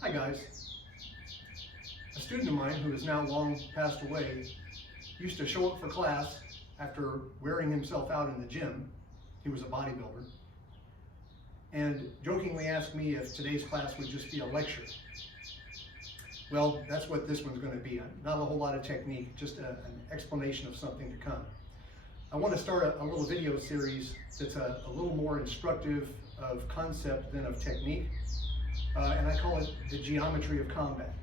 Hi guys. A student of mine who is now long passed away used to show up for class after wearing himself out in the gym. He was a bodybuilder. And jokingly asked me if today's class would just be a lecture. Well, that's what this one's going to be. Not a whole lot of technique, just an explanation of something to come. I want to start a little video series that's a little more instructive of concept than of technique. And I call it the geometry of combat.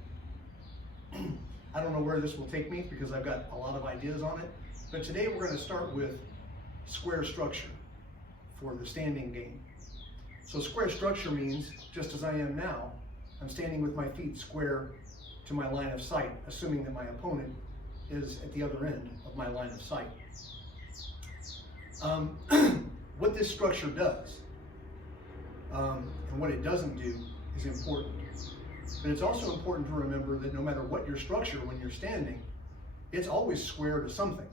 I don't know where this will take me because I've got a lot of ideas on it. But today we're going to start with square structure for the standing game. So square structure means, just as I am now, I'm standing with my feet square to my line of sight, assuming that my opponent is at the other end of my line of sight. What this structure does, and what it doesn't do, is important. But it's also important to remember that no matter what your structure when you're standing, it's always square to something.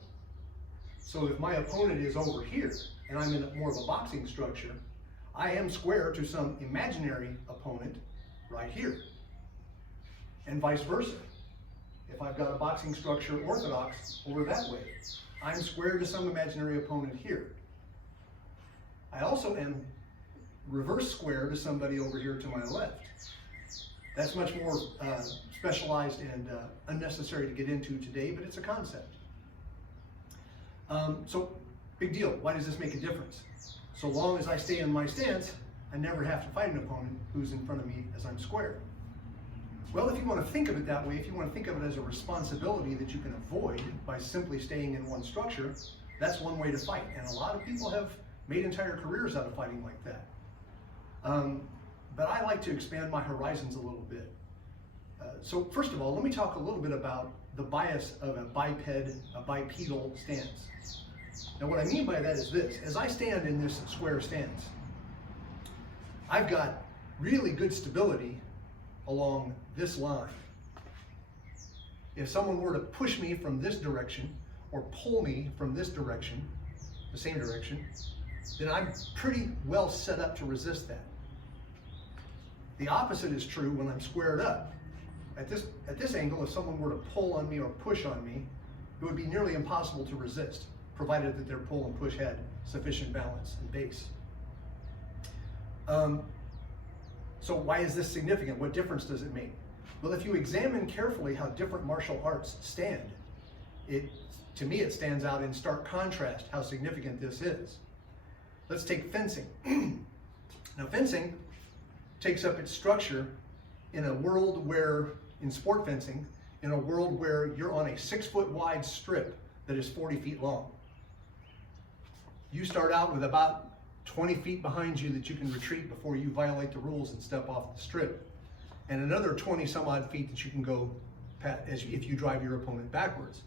So if my opponent is over here, and I'm in more of a boxing structure, I am square to some imaginary opponent right here. And vice versa. If I've got a boxing structure orthodox over that way, I'm square to some imaginary opponent here. I also am reverse square to somebody over here to my left. That's much more specialized and unnecessary to get into today, but it's a concept. So, big deal. Why does this make a difference? So long as I stay in my stance, I never have to fight an opponent who's in front of me as I'm square. Well, if you want to think of it that way, if you want to think of it as a responsibility that you can avoid by simply staying in one structure, that's one way to fight. And a lot of people have made entire careers out of fighting like that. But I like to expand my horizons a little bit. So first of all, let me talk a little bit about the bias of a bipedal stance. Now what I mean by that is this: as I stand in this square stance, I've got really good stability along this line. If someone were to push me from this direction or pull me from this direction, the same direction, then I'm pretty well set up to resist that. The opposite is true when I'm squared up. At this angle, if someone were to pull on me or push on me, it would be nearly impossible to resist, provided that their pull and push had sufficient balance and base. So why is this significant? What difference does it make? Well, if you examine carefully how different martial arts stand, to me it stands out in stark contrast how significant this is. Let's take fencing. Now fencing takes up its structure in a world where, in sport fencing, in a world where you're on a 6-foot wide strip that is 40 feet long. You start out with about 20 feet behind you that you can retreat before you violate the rules and step off the strip. And another 20 some odd feet that you can go if you drive your opponent backwards.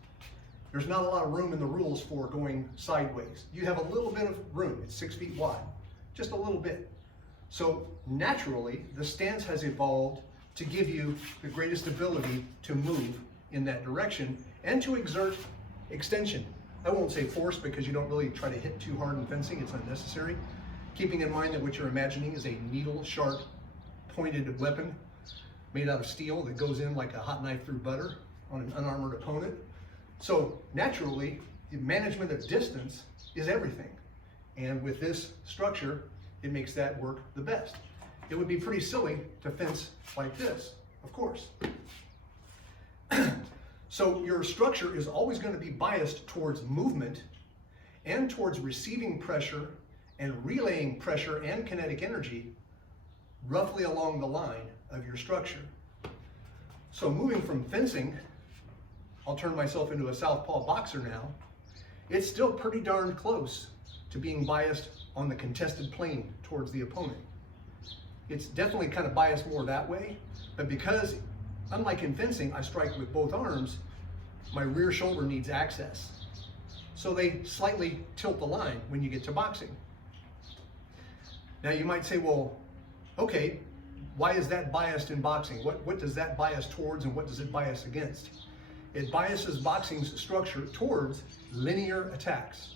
There's not a lot of room in the rules for going sideways. You have a little bit of room. It's 6 feet wide, just a little bit. So naturally, the stance has evolved to give you the greatest ability to move in that direction and to exert extension. I won't say force because you don't really try to hit too hard in fencing, it's unnecessary. Keeping in mind that what you're imagining is a needle-sharp pointed weapon made out of steel that goes in like a hot knife through butter on an unarmored opponent. So naturally, the management of distance is everything. And with this structure, it makes that work the best. It would be pretty silly to fence like this, of course. So your structure is always going to be biased towards movement and towards receiving pressure and relaying pressure and kinetic energy roughly along the line of your structure. So moving from fencing, I'll turn myself into a southpaw boxer now, it's still pretty darn close to being biased on the contested plane towards the opponent. It's definitely kind of biased more that way, but because, unlike in fencing, I strike with both arms, my rear shoulder needs access. So they slightly tilt the line when you get to boxing. Now you might say, well, okay, why is that biased in boxing? What does that bias towards and what does it bias against? It biases boxing's structure towards linear attacks.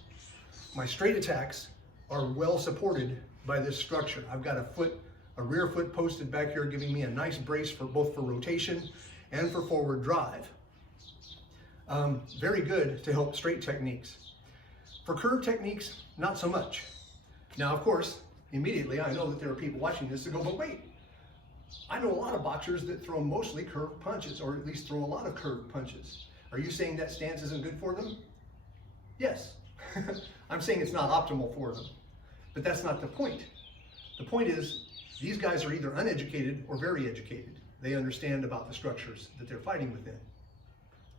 My straight attacks are well supported by this structure. I've got a foot a rear foot posted back here, giving me a nice brace for both for rotation and for forward drive. Very good to help straight techniques. For curve techniques, not so much. Now, of course, immediately I know that there are people watching this that go, but wait, I know a lot of boxers that throw mostly curved punches, or at least throw a lot of curved punches. Are you saying that stance isn't good for them? Yes. I'm saying it's not optimal for them. But that's not the point. The point is, these guys are either uneducated or very educated. They understand about the structures that they're fighting within.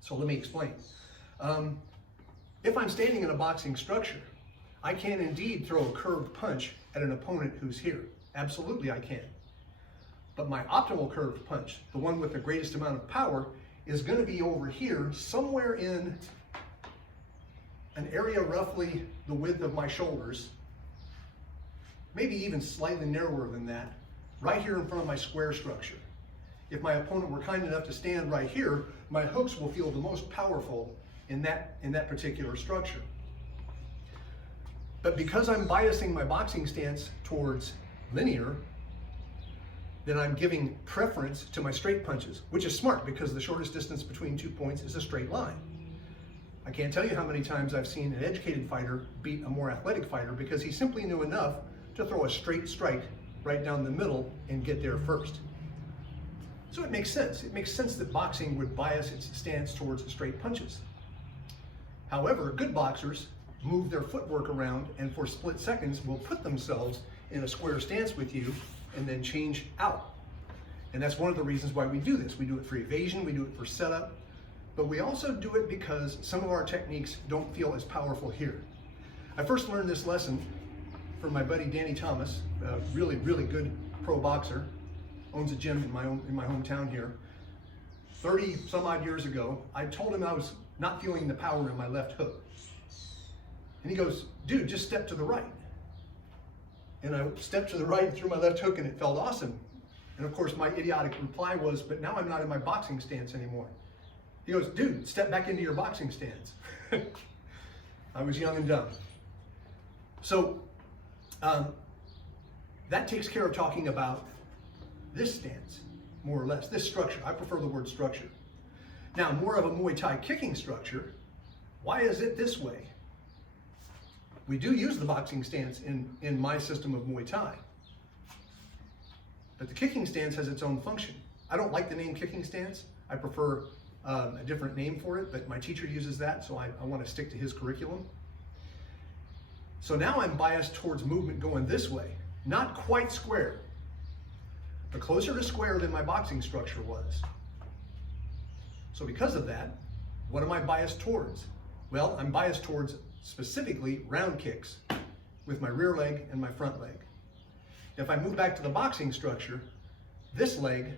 So let me explain. If I'm standing in a boxing structure, I can indeed throw a curved punch at an opponent who's here. Absolutely I can. But my optimal curved punch, the one with the greatest amount of power, is going to be over here, somewhere in an area roughly the width of my shoulders, maybe even slightly narrower than that, right here in front of my square structure. If my opponent were kind enough to stand right here, my hooks will feel the most powerful in that particular structure. But because I'm biasing my boxing stance towards linear, then I'm giving preference to my straight punches, which is smart because the shortest distance between 2 points is a straight line. I can't tell you how many times I've seen an educated fighter beat a more athletic fighter because he simply knew enough to throw a straight strike right down the middle and get there first. So it makes sense. It makes sense that boxing would bias its stance towards straight punches. However, good boxers move their footwork around and for split seconds will put themselves in a square stance with you and then change out. And that's one of the reasons why we do this. We do it for evasion, we do it for setup, but we also do it because some of our techniques don't feel as powerful here. I first learned this lesson from my buddy Danny Thomas, a really, really good pro boxer, owns a gym in my hometown here. 30 some odd years ago, I told him I was not feeling the power in my left hook. And he goes, dude, just step to the right. And I stepped to the right and threw my left hook and it felt awesome. And of course my idiotic reply was, but now I'm not in my boxing stance anymore. He goes, dude, step back into your boxing stance. I was young and dumb. So that takes care of talking about this stance, more or less, this structure. I prefer the word structure. Now, more of a Muay Thai kicking structure. Why is it this way? We do use the boxing stance in my system of Muay Thai. But the kicking stance has its own function. I don't like the name kicking stance. I prefer a different name for it, but my teacher uses that, so I want to stick to his curriculum. So now I'm biased towards movement going this way. Not quite square, but closer to square than my boxing structure was. So because of that, what am I biased towards? Well, I'm biased towards specifically round kicks with my rear leg and my front leg. If I move back to the boxing structure, this leg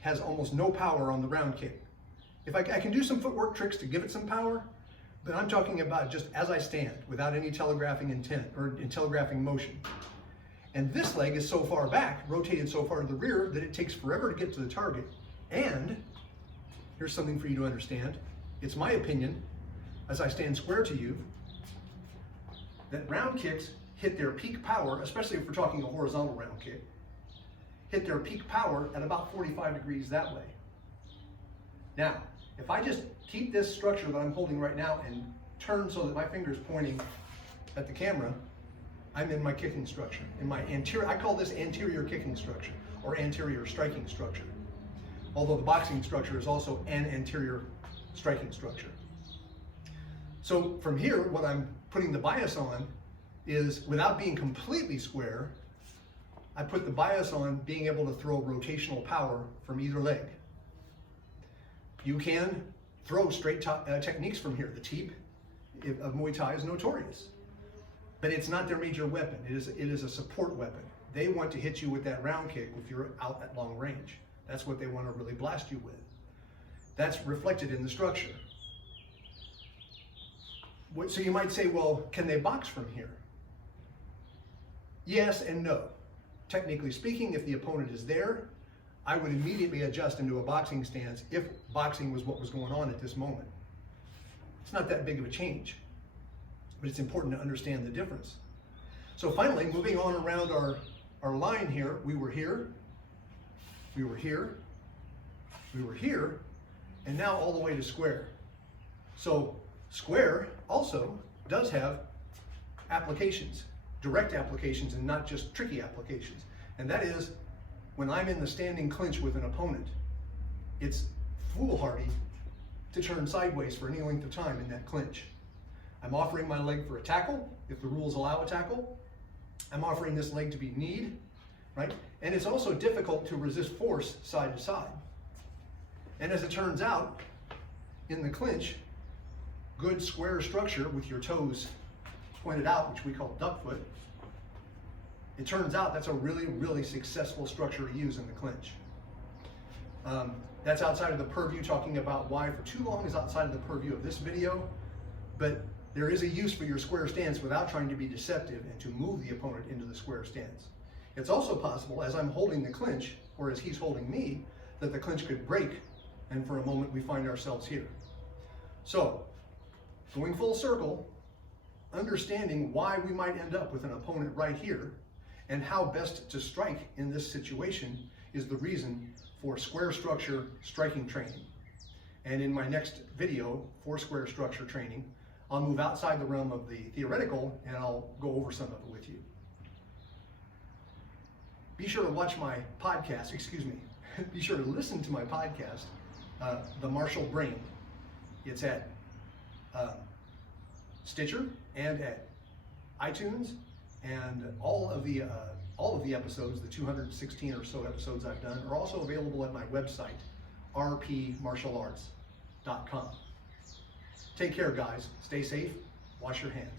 has almost no power on the round kick. If I can do some footwork tricks to give it some power, but I'm talking about just as I stand, without any telegraphing intent or telegraphing motion. And this leg is so far back, rotated so far to the rear, that it takes forever to get to the target. And here's something for you to understand. It's my opinion, as I stand square to you, that round kicks hit their peak power, especially if we're talking a horizontal round kick, hit their peak power at about 45 degrees that way. Now, if I just keep this structure that I'm holding right now and turn so that my finger's pointing at the camera, I'm in my kicking structure. In my anterior, I call this anterior kicking structure or anterior striking structure. Although the boxing structure is also an anterior striking structure. So from here, what I'm putting the bias on is, without being completely square, I put the bias on being able to throw rotational power from either leg. You can throw straight techniques from here. The teep of Muay Thai is notorious, but it's not their major weapon. It is a support weapon. They want to hit you with that round kick if you're out at long range. That's what they want to really blast you with. That's reflected in the structure. So you might say, well, can they box from here? Yes and no. Technically speaking, if the opponent is there, I would immediately adjust into a boxing stance if boxing was what was going on at this moment. It's not that big of a change, but it's important to understand the difference. So finally, moving on around our line here, we were here, we were here, we were here, and now all the way to square. So square also does have applications, direct applications, and not just tricky applications. And that is when I'm in the standing clinch with an opponent, it's foolhardy to turn sideways for any length of time in that clinch. I'm offering my leg for a tackle, if the rules allow a tackle. I'm offering this leg to be kneed, right? And it's also difficult to resist force side to side. And as it turns out, in the clinch, good square structure with your toes pointed out, which we call duck foot, it turns out that's a really, really successful structure to use in the clinch. That's outside of the purview, talking about why for too long is outside of the purview of this video, but there is a use for your square stance without trying to be deceptive and to move the opponent into the square stance. It's also possible, as I'm holding the clinch, or as he's holding me, that the clinch could break, and for a moment we find ourselves here. So, going full circle, understanding why we might end up with an opponent right here, and how best to strike in this situation is the reason for square structure striking training. And in my next video for square structure training, I'll move outside the realm of the theoretical and I'll go over some of it with you. Be sure to watch my podcast, be sure to listen to my podcast, The Martial Brain. It's at Stitcher and at iTunes, and all of the episodes, the 216 or so episodes I've done, are also available at my website, rpmartialarts.com. Take care, guys. Stay safe. Wash your hands.